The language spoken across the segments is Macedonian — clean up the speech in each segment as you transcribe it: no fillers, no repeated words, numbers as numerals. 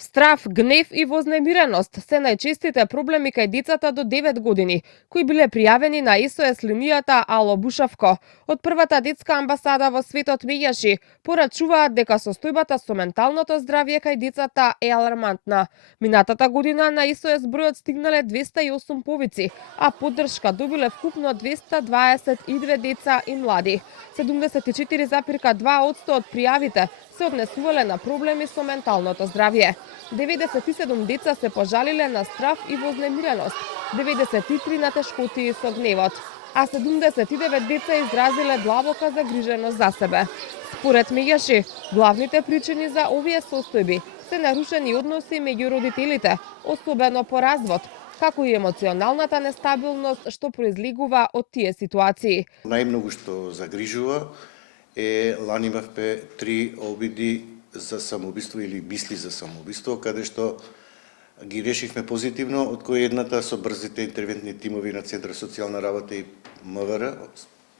Страф, гнев и вознемиреност се најчестите проблеми кај децата до 9 години, кои биле пријавени на СОС линијата Ало Бушавко. Од првата детска амбасада во светот меѓаши порачуваат дека состојбата со менталното здравје кај децата е алармантна. Минатата година на СОС бројот стигнале 208 повици, а поддршка добиле вкупно 222 деца и млади. 74,2% од пријавите се однесувале на проблеми со менталното здравје. 97 деца се пожалиле на страф и вознемиреност, 93 на тешкотии со гневот, а 79 деца изразиле длабока загриженост за себе. Според меѓаши, главните причини за овие состојби се нарушени односи меѓу родителите, особено по развод, како и емоционалната нестабилност што произлегува од тие ситуации. Најмногу што загрижува е лани имавме 3 обиди за самоубиство или мисли за самоубиство, каде што ги решивме позитивно, од кои едната со брзите интервентни тимови на Центар социјална работа и МВР,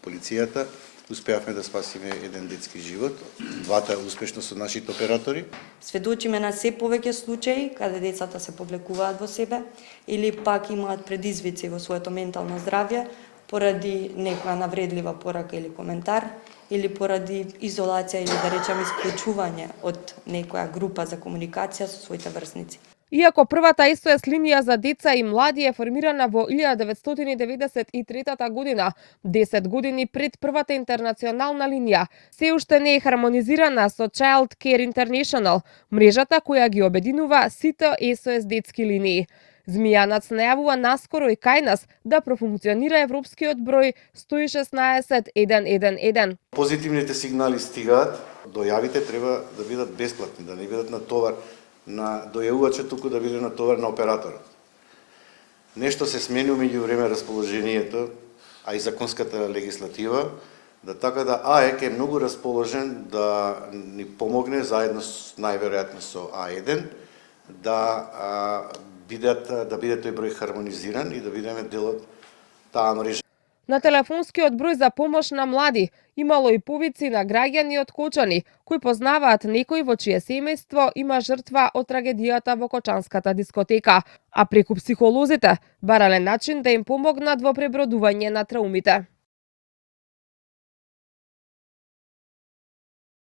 полицијата, успеавме да спасиме еден детски живот, двата успешно со нашите оператори. Сведочиме на се повеќе случаи каде децата се повлекуваат во себе или пак имаат предизвици во своето ментално здравје поради некоја навредлива порака или коментар, или поради изолација или да речеме исклучување од некоја група за комуникација со своите врсници. Иако првата СОС линија за деца и млади е формирана во 1993 година, 10 години пред првата интернационална линија, се уште не е хармонизирана со Child Care International, мрежата која ги обединува сите СОС детски линии. Змијанац најавува наскоро и кај нас да профункционира европскиот број 116 111. Позитивните сигнали стигаат, дојавите треба да бидат бесплатни, да не бидат на товар на дојавувачот, туку да биде на товар на операторот. Нешто се смени меѓу време расположението, а и законската легислатива, да така да АЕК е многу расположен да ни помогне заедно најверојатно со А1 да биде тој број хармонизиран и да бидеме дел од таа мрежа. На телефонскиот број за помош на млади имало и повици на граѓани од Кочани, кои познаваат некој во чие семејство има жртва од трагедијата во Кочанската дискотека, а преку психолозите барале начин да им помогнат во пребродување на траумите.